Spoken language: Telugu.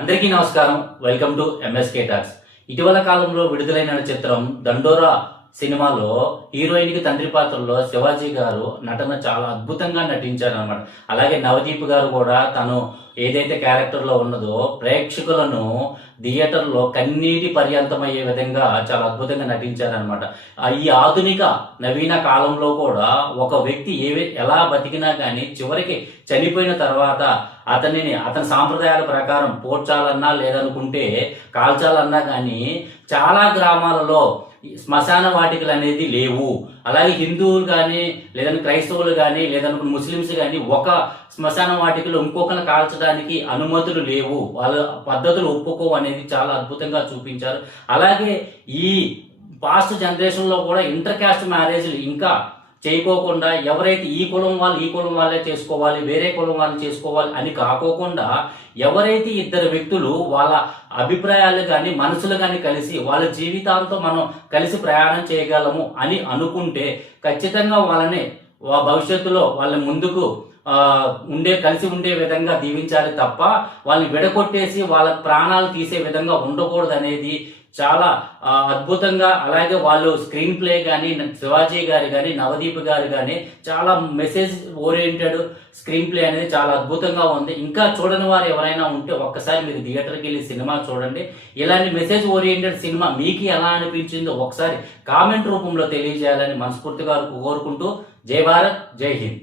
అందరికీ నమస్కారం. Welcome to MSK talks. ఇటీవల కాలంలో విడుదలైన చిత్రం దండోరా సినిమాలో హీరోయిన్ కి తండ్రి పాత్రలో శివాజీ గారు నటన చాలా అద్భుతంగా నటించారనమాట. అలాగే నవదీప్ గారు కూడా తను ఏదైతే క్యారెక్టర్ లో ఉన్నదో ప్రేక్షకులను థియేటర్లో కన్నీటి పర్యంతమయ్యే విధంగా చాలా అద్భుతంగా నటించారనమాట. ఈ ఆధునిక నవీన కాలంలో కూడా ఒక వ్యక్తి ఎలా బతికినా కానీ చివరికి చనిపోయిన తర్వాత అతని సాంప్రదాయాల ప్రకారం పోడ్చాలన్నా లేదనుకుంటే కాల్చాలన్నా కానీ చాలా గ్రామాలలో శ్మశాన వాటికలు అనేది లేవు. అలాగే హిందువులు కానీ లేదంటే క్రైస్తవులు కానీ లేదనుకు ముస్లిమ్స్ కానీ ఒక శ్మశాన వాటికలు ఇంకొకరిని కాల్చడానికి అనుమతులు లేవు, వాళ్ళ పద్ధతులు ఒప్పుకోవు అనేది చాలా అద్భుతంగా చూపించారు. అలాగే ఈ పాస్ట్ జనరేషన్ లో కూడా ఇంటర్ క్యాస్ట్ మ్యారేజ్లు ఇంకా చేయకోకుండా ఎవరైతే ఈ కులం వాళ్ళే చేసుకోవాలి, వేరే కులం వాళ్ళు చేసుకోవాలి అని కాకోకుండా ఎవరైతే ఇద్దరు వ్యక్తులు వాళ్ళ అభిప్రాయాలు కానీ మనసులు కానీ కలిసి వాళ్ళ జీవితాలతో మనం కలిసి ప్రయాణం చేయగలము అని అనుకుంటే ఖచ్చితంగా వాళ్ళని భవిష్యత్తులో వాళ్ళ ముందుకు కలిసి ఉండే విధంగా దీవించాలి తప్ప వాళ్ళని విడగొట్టేసి వాళ్ళ ప్రాణాలు తీసే విధంగా ఉండకూడదు అనేది చాలా అద్భుతంగా. అలాగే వాళ్ళు స్క్రీన్ ప్లే కానీ శివాజీ గారు కానీ నవదీప్ గారు కానీ చాలా మెసేజ్ ఓరియంటెడ్ స్క్రీన్ ప్లే అనేది చాలా అద్భుతంగా ఉంది. ఇంకా చూడని వారు ఎవరైనా ఉంటే ఒక్కసారి మీరు థియేటర్కి వెళ్ళి సినిమా చూడండి. ఇలాంటి మెసేజ్ ఓరియంటెడ్ సినిమా మీకు ఎలా అనిపించిందో ఒకసారి కామెంట్ రూపంలో తెలియజేయాలని మనస్ఫూర్తిగా కోరుకుంటూ జై భారత్, జై హింద్.